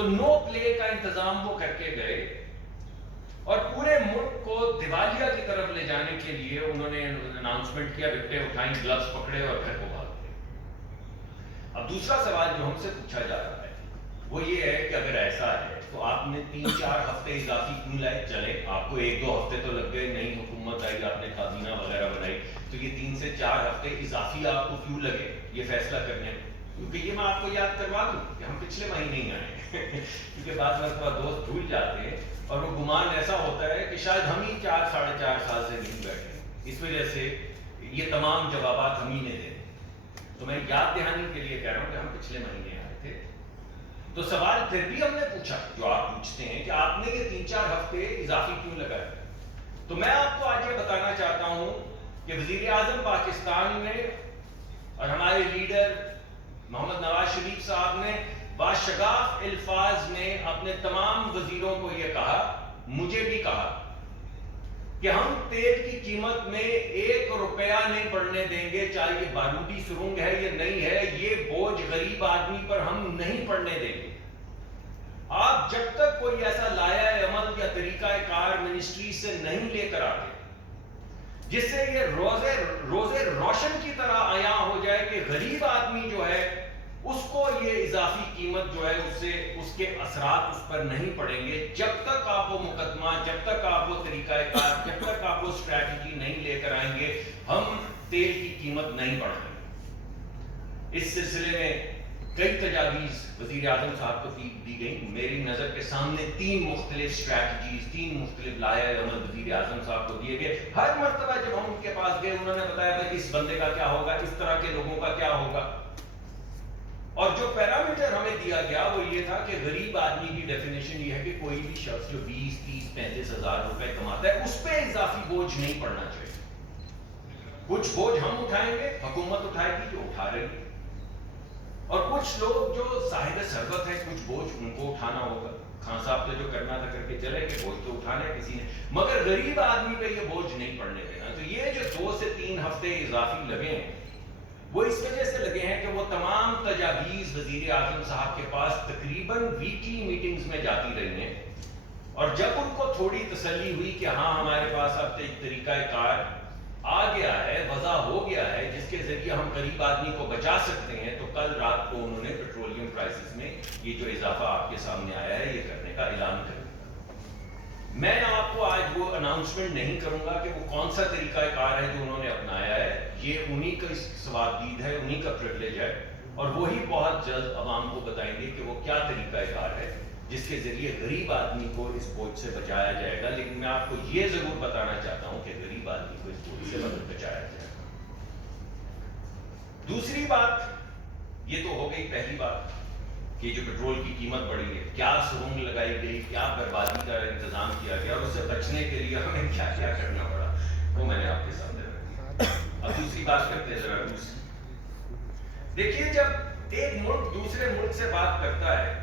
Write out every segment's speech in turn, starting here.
تو نو پلے کا انتظام وہ کر کے گئے اور پورے ملک کو دیوالیہ کی طرف لے جانے کے لیے انہوں نے اناؤنسمنٹ کیا، وکٹیں اٹھائیں، گلوز پکڑے اور گھر کو بھاگ گئے۔ اب دوسرا سوال جو ہم سے پوچھا جا رہا ہے وہ یہ ہے کہ اگر ایسا ہے تو آپ نے 3-4 ہفتے اضافی کیوں لائے؟ چلے آپ کو 1-2 ہفتے تو لگ گئے، نئی حکومت آئی، آپ نے کابینہ وغیرہ بنائی، تو یہ 3 سے 4 ہفتے اضافی آپ کو کیوں لگے یہ فیصلہ کرنے میں؟ کیونکہ یہ میں آپ کو یاد کروا دوں کہ ہم پچھلے مہینے ہی آئے کیونکہ بعض مرتبہ دوست بھول جاتے ہیں اور وہ گمان ایسا ہوتا ہے کہ شاید ہم ہی 4-4.5 سال سے نہیں بیٹھے، اس وجہ سے یہ تمام جوابات ہم ہی نے دے۔ تو میں یاد دہانی کے لیے کہہ رہا ہوں کہ ہم پچھلے مہینے آئے تھے، تو سوال پھر بھی ہم نے پوچھا جو آپ پوچھتے ہیں کہ آپ نے یہ 3-4 ہفتے اضافی کیوں لگائے؟ تو میں آپ کو آج یہ بتانا چاہتا ہوں کہ وزیر اعظم پاکستان نے اور ہمارے لیڈر محمد نواز شریف صاحب نے باشگاف الفاظ میں اپنے تمام وزیروں کو یہ کہا، مجھے بھی کہا کہ ہم تیل کی قیمت میں 1 روپیہ نہیں بڑھنے دیں گے، چاہے یہ بارودی سرنگ ہے یا نہیں ہے، یہ بوجھ غریب آدمی پر ہم نہیں پڑنے دیں گے۔ آپ جب تک کوئی ایسا لائحہ عمل یا طریقہ کار منسٹری سے نہیں لے کر آتے جس سے یہ روزے روشن کی طرح عیاں ہو جائے کہ غریب آدمی جو ہے اس کو یہ اضافی قیمت جو ہے اس کے اثرات اس پر نہیں پڑیں گے، جب تک آپ وہ مقدمہ، جب تک آپ وہ طریقہ کار، جب تک آپ وہ اسٹریٹجی نہیں لے کر آئیں گے، ہم تیل کی قیمت نہیں بڑھائیں گے۔ اس سلسلے میں کئی تجاویز وزیر اعظم صاحب کو دی گئی۔ میری نظر کے سامنے 3 مختلف اسٹریٹجیز، 3 مختلف لائحہ عمل وزیر اعظم صاحب کو دیے گئے۔ ہر مرتبہ جب ہم ان کے پاس گئے انہوں نے بتایا کہ اس بندے کا کیا ہوگا، اس طرح کے لوگوں کا کیا ہوگا، اور جو پیرامیٹر ہمیں دیا گیا وہ یہ تھا کہ غریب آدمی کی ڈیفینیشن یہ ہے کہ کوئی بھی شخص جو 20-30-35 ہزار روپے کماتا ہے اس پہ اضافی بوجھ نہیں پڑنا چاہیے۔ کچھ بوجھ ہم اٹھائیں گے، حکومت اٹھائے گی جو اٹھا رہی ہے، اور کچھ لوگ جو صاحب ثروت ہے کچھ بوجھ ان کو اٹھانا ہوگا۔ خان صاحب نے جو کرنا تھا کر کے چلے کہ بوجھ تو اٹھانا ہے کسی نے، مگر غریب آدمی پہ یہ بوجھ نہیں پڑنے دینا۔ تو یہ جو 2 سے 3 ہفتے اضافی لگے ہیں وہ اس وجہ سے لگے ہیں کہ وہ تمام تجاویز وزیر اعظم صاحب کے پاس تقریباً ویکلی میٹنگز میں جاتی رہی ہیں، اور جب ان کو تھوڑی تسلی ہوئی کہ ہاں ہمارے پاس اب ایک طریقہ کار آ گیا ہے، وضع ہو گیا ہے جس کے ذریعے ہم غریب آدمی کو بچا سکتے ہیں، تو کل رات کو انہوں نے پیٹرولیم پرائسز میں یہ جو اضافہ آپ کے سامنے آیا ہے یہ کرنے کا اعلان کر دیا۔ میں آپ کو آج وہ اناؤنسمنٹ نہیں کروں گا کہ وہ کون سا طریقہ کار ہے جو انہوں نے اپنایا ہے، یہ انہی کا ثوابدید ہے، انہی کا پریویلیج ہے، اور وہی بہت جلد عوام کو بتائیں گے کہ وہ کیا طریقہ کار ہے جس کے ذریعے غریب آدمی کو اس بوجھ سے بچایا جائے گا۔ لیکن میں آپ کو یہ ضرور بتانا چاہتا ہوں کہ غریب آدمی کو اس بوجھ سے بچایا جائے گا۔ دوسری بات یہ تو ہو گئی، پہلی بات کہ جو پیٹرول کی قیمت بڑھی ہے، کیا سرنگ لگائی گئی، کیا بربادی کا انتظام کیا گیا، اور اس سے بچنے کے لیے ہمیں کیا کیا کرنا پڑا، وہ میں نے آپ کے سامنے رکھ دیا۔ اب دوسری بات کرتے ہیں ذرا روس۔ دیکھیے جب ایک ملک دوسرے ملک سے بات کرتا ہے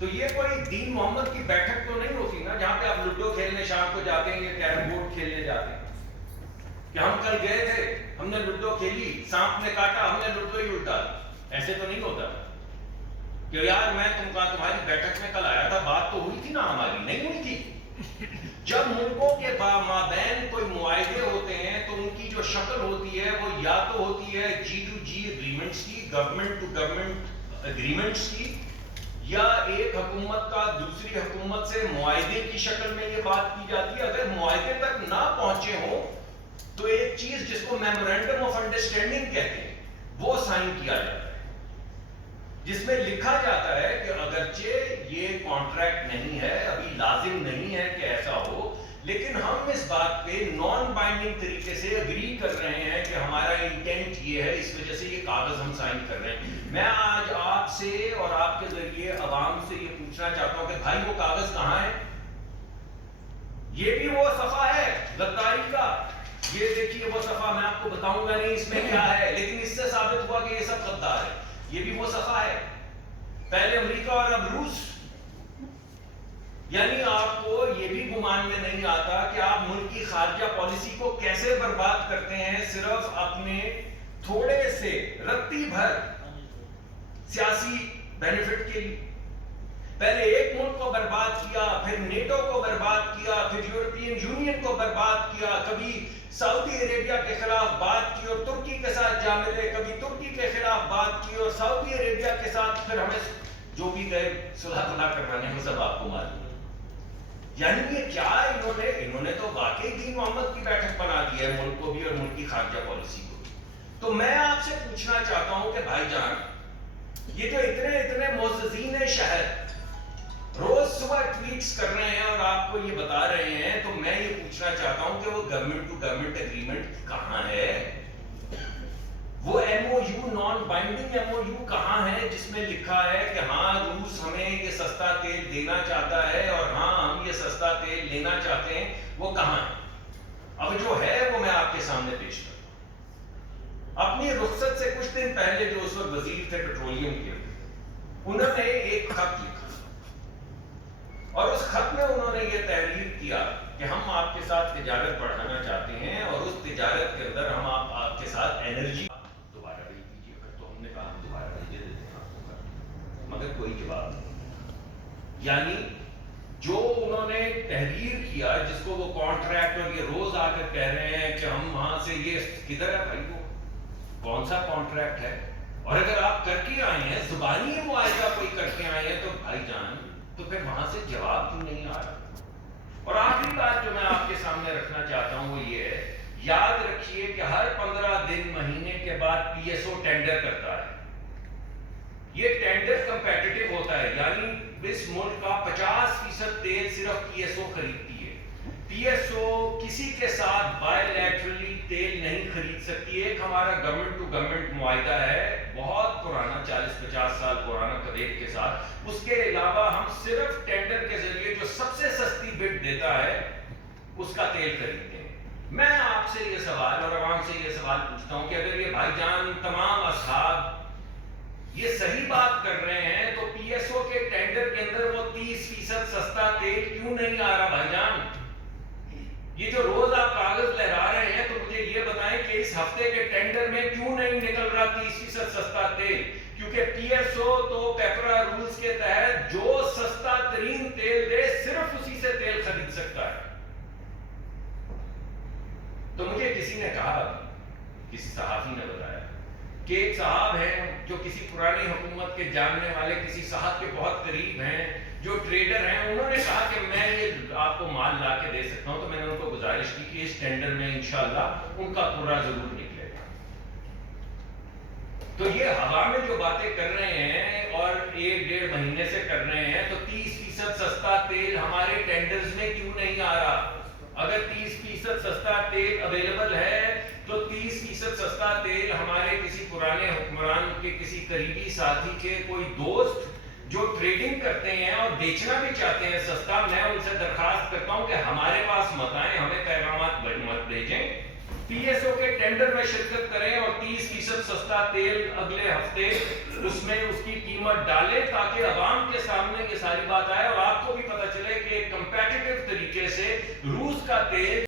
تو یہ کوئی دین محمد کی بیٹھک تو نہیں ہوتی نا جہاں پہ آپ لوڈو کھیلنے شام کو جاتے ہیں یا کیرم بورڈ کھیلنے جاتے ہیں کہ ہم کل گئے تھے، ہم نے لوڈو کھیلی، سانپ نے کاٹا، ہم نے لوڈو ہی الٹا دی۔ ایسے تو نہیں ہوتا کہ یار میں تمہاری بیٹھک میں کل آیا تھا، بات تو ہوئی تھی نا، ہماری نہیں ہوئی تھی۔ جب ملکوں کے مابین کوئی معاہدے ہوتے ہیں تو ان کی جو شکل ہوتی ہے وہ یا تو ہوتی ہے G2G اگریمنٹس کی، گورنمنٹ ٹو گورنمنٹ اگریمنٹس کی، یا ایک حکومت کا دوسری حکومت سے معاہدے کی شکل میں یہ بات کی جاتی ہے۔ اگر معاہدے تک نہ پہنچے ہوں تو ایک چیز جس کو میمورینڈم آف انڈرسٹینڈنگ کہتے ہیں وہ سائن کیا جاتا ہے، جس میں لکھا جاتا ہے کہ اگرچہ یہ کانٹریکٹ نہیں ہے، ابھی لازم نہیں ہے کہ ایسا ہو، لیکن ہم اس بات پہ نان بائنڈنگ طریقے سے اگری کر رہے ہیں کہ ہمارا انٹینٹ یہ ہے، اس وجہ سے یہ کاغذ ہم سائن کر رہے ہیں۔ میں آج آپ سے اور آپ کے ذریعے عوام سے یہ پوچھنا چاہتا ہوں کہ بھائی وہ کاغذ کہاں ہے؟ یہ بھی وہ صفحہ ہے غداری کا، یہ دیکھیے وہ صفحہ، میں آپ کو بتاؤں گا نہیں اس میں کیا ہے، لیکن اس سے ثابت ہوا کہ یہ سب غدار ہے۔ یہ بھی وہ صفحہ ہے، پہلے امریکہ اور اب روس۔ یعنی آپ کو یہ بھی گمان میں نہیں آتا کہ آپ ملک کی خارجہ پالیسی کو کیسے برباد کرتے ہیں صرف اپنے تھوڑے سے رتی بھر سیاسی بینیفٹ کے لیے۔ پہلے ایک ملک کو برباد کیا، پھر نیٹو کو برباد کیا، پھر یورپین یونین کو برباد کیا، کبھی سعودی عربیہ کے خلاف بات کی اور ترکی کے ساتھ جا ملے، کبھی ترکی کے خلاف بات کی اور سعودی عربیہ کے ساتھ پھر ہمیں جو بھی گئے صلح کروانے، وہ سب آپ کو معلوم ہے۔ یعنی یہ کیا انہوں نے تو واقعی دین محمد کی بیٹھک بنا دی ہے، ملک کو بھی اور ملک کی خارجہ پالیسی کو بھی۔ تو میں آپ سے پوچھنا چاہتا ہوں کہ بھائی جان، یہ جو اتنے معززین شہر روز صبح ٹویٹس کر رہے ہیں اور آپ کو یہ بتا رہے ہیں، تو میں یہ پوچھنا چاہتا ہوں کہ وہ گورنمنٹ ٹو گورنمنٹ ایگریمنٹ کہاں ہے؟ وہ M O U, non binding M O U کہاں ہے جس میں لکھا ہے کہ ہاں روس ہمیں یہ سستا تیل دینا چاہتا ہے اور ہاں ہم یہ سستا تیل لینا چاہتے ہیں؟ وہ کہاں ہے؟ اب جو ہے وہ میں آپ کے سامنے پیش کرتا ہوں۔ اپنی رخصت سے کچھ دن پہلے جو اس وقت وزیر تھے پیٹرولیم کے، انہوں نے ایک خط لکھا اور اس خط میں انہوں نے یہ تحریر کیا کہ ہم آپ کے ساتھ تجارت بڑھانا چاہتے ہیں اور اس تجارت کے اندر ہم آپ کے ساتھ انرجی دوبارہ بھیج دیجیے۔ تو ہم نے کہا ہم دوبارہ بھیج دیتے ہیں آپ کو، مگر کوئی جواب نہیں۔ یعنی جو انہوں نے تحریر کیا، جس کو وہ کانٹریکٹ، اور یہ روز آ کر کہہ رہے ہیں کہ ہم وہاں سے، یہ کدھر ہے بھائی؟ وہ کون سا کانٹریکٹ ہے؟ اور اگر آپ کر کے آئے ہیں، زبانی معاہدہ کوئی کر کے آئے ہیں، تو بھائی جان تو پھر وہاں سے جواب کیوں نہیں آ رہا؟ اور آخری بات جو میں آپ کے سامنے رکھنا چاہتا ہوں وہ یہ ہے، یاد رکھیے کہ ہر 15 دن، مہینے کے بعد پی ایس او ٹینڈر کرتا ہے۔ یہ ٹینڈر کمپیٹیٹو ہوتا ہے، یعنی اس ملک کا 50% تیل صرف پی ایس او خریدتی ہے۔ پی ایس او کسی کے ساتھ بائی لیٹرلی تیل نہیں خرید سکتی۔ ایک ہمارا گورنمنٹ ٹو گورنمنٹ معاہدہ ہے، بہت پرانا، 40-50 سال پرانا کویت کے ساتھ۔ اس کے علاوہ ہم صرف ٹینڈر کے ذریعے جو سب سے سستی بڈ دیتا ہے اس کا تیل خریدتے ہیں۔ میں آپ سے یہ سوال اور عوام سے یہ سوال پوچھتا ہوں کہ اگر یہ بھائی جان تمام اصحاب یہ صحیح بات کر رہے ہیں، تو پی ایس او کے ٹینڈر کے اندر وہ 30% سستا تیل کیوں نہیں آ رہا بھائی جان؟ یہ جو روز آپ کاغذ لہرا رہے ہیں، تو مجھے یہ بتائیں کہ اس ہفتے کے ٹینڈر میں کیوں نہیں نکل رہا 30% سستا تیل؟ کیونکہ پی ایس او تو پیپرا رولز کے تحت جو سستا ترین تیل دے صرف اسی سے تیل خرید سکتا ہے۔ تو مجھے کسی نے کہا، کسی صحافی نے بتایا کہ ایک صاحب ہیں جو کسی پرانی حکومت کے جاننے والے کسی صاحب کے بہت قریب ہیں، جو ٹریڈر ہیں، انہوں نے کہا کہ میں یہ آپ کو مال لا کے دے سکتا ہوں۔ تو میں نے ان کو گزارش کی کہ اس ٹینڈر میں انشاءاللہ ان کا پورا ضرور نکلے گا۔ تو یہ ہوا میں جو باتیں کر رہے ہیں اور 1-1.5 مہینے سے کر رہے ہیں، تو 30% سستا تیل ہمارے ٹینڈرز میں کیوں نہیں آ رہا؟ اگر 30% سستا تیل اویلیبل ہے، تو 30% سستا تیل ہمارے کسی پرانے حکمران کے کسی قریبی ساتھی کے کوئی دوست جو ٹریڈنگ کرتے ہیں اور بیچنا بھی چاہتے ہیں سستا، میں ان سے درخواست کرتا ہوں کہ ہمارے پاس مت آئیں، ہمیں پیغامات مت بھیجیں، پی ایس او کے ٹینڈر میں شرکت کریں اور 30% سستا تیل اگلے ہفتے اس میں اس کی قیمت ڈالیں، تاکہ عوام کے سامنے یہ ساری بات آئے اور آپ کو بھی پتہ چلے کہ ایک کمپیٹیٹو طریقے سے روس کا تیل